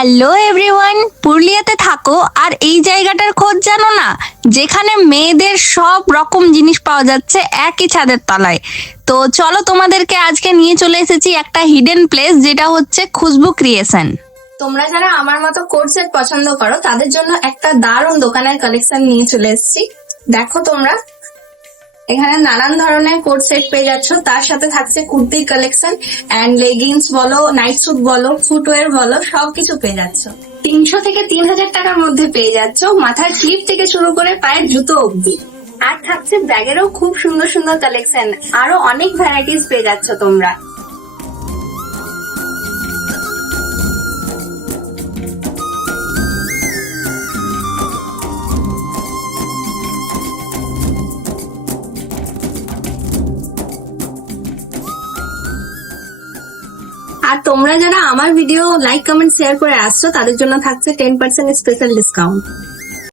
Hello everyone, পুরুলিয়াতে থাকো আর এই জায়গাটার খোঁজ জানো না, যেখানে মেয়েদের সব রকম জিনিস পাওয়া যাচ্ছে একই ছাদের তলায়। তো চলো তোমাদেরকে আজকে নিয়ে চলে এসেছি একটা হিডেন প্লেস, যেটা হচ্ছে খুশবু ক্রিয়েশন। তোমরা যারা আমার মতো কোট সেট পছন্দ করো তাদের জন্য একটা দারুণ দোকানের কালেকশন নিয়ে চলে এসেছি। দেখো তোমরা এখানে নানান ধরনের কোট সেট পেয়ে যাচ্ছ, তার সাথে থাকছে কুর্তির কালেকশন এন্ড লেগিংস বলো, নাইট স্যুট বলো, ফুটওয়্যার বলো, সবকিছু পেয়ে যাচ্ছ। 300 থেকে 3000 টাকার মধ্যে পেয়ে যাচ্ছ মাথার ক্লিপ থেকে শুরু করে পায়ের জুতো অবধি। আর থাকছে ব্যাগেরও খুব সুন্দর সুন্দর কালেকশন, আরো অনেক ভ্যারাইটিস পেয়ে যাচ্ছ তোমরা। আর তোমরা যারা আমার ভিডিও লাইক কমেন্ট শেয়ার করে আসছো তাদের জন্য থাকছে 10% স্পেশাল ডিসকাউন্ট।